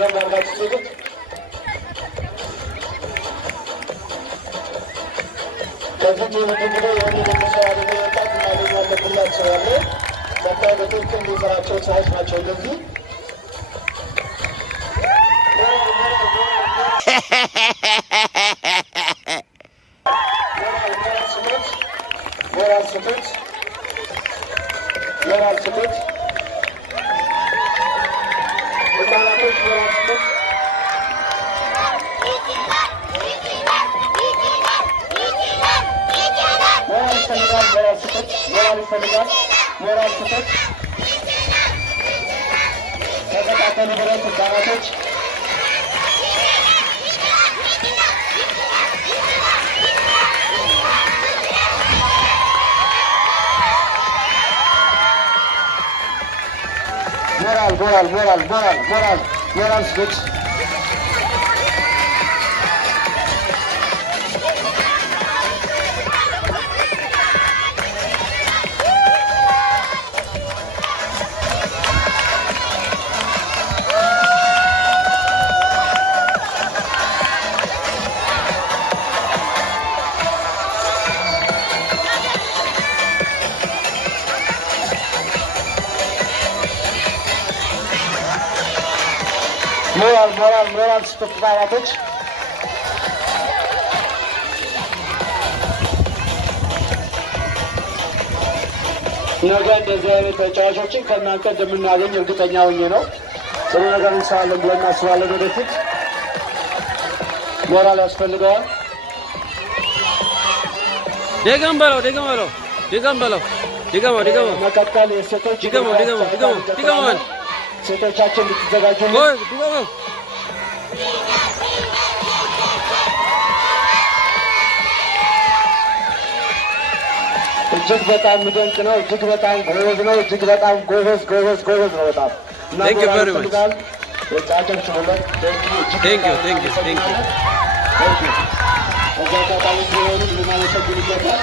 በደንብ አድርጋችሁ ስጡት። ከፊት የምትግደው የሆነ የሚሰራ ደግሞ ወጣት እናገኛለን ብላቸዋለ። ቀጣይ በትክክል የሚሰራቸው ሰዎች ናቸው እነዚህ። ሞራል ስጡት፣ ሞራል ስጡት፣ ህጻናቶች ሞራል ስጡት። ሞራል ይፈልጋል፣ ሞራል ስጡት፣ ሞራል ይፈልጋል፣ ሞራል ስጡት። ተከታተሉ ብረት ህጻናቶች ሞራል ስጡት። ሞራል ስጡት ህጻናቶች። ነገ እንደዚህ አይነት ተጫዋቾችን ከእናንተ እንደምናገኝ እርግጠኛ ሆኜ ነው። ጥሩ ነገር እንሰራለን ብለን እናስባለን። ወደፊት ሞራል ያስፈልገዋል። ደገም በለው መቀጠል የሴቶች ሴቶቻችን ልትዘጋጁ እጅግ በጣም የሚደንቅ ነው። እጅግ በጣም ጎበዝ ነው። እጅግ በጣም ጎበዝ ነው። በጣም እናፈልጋል ወጣቶች ሁለት ቴንክ ዩ እዛ አጋጣሚ ቢሆኑ ልናመሰግን ይገባል።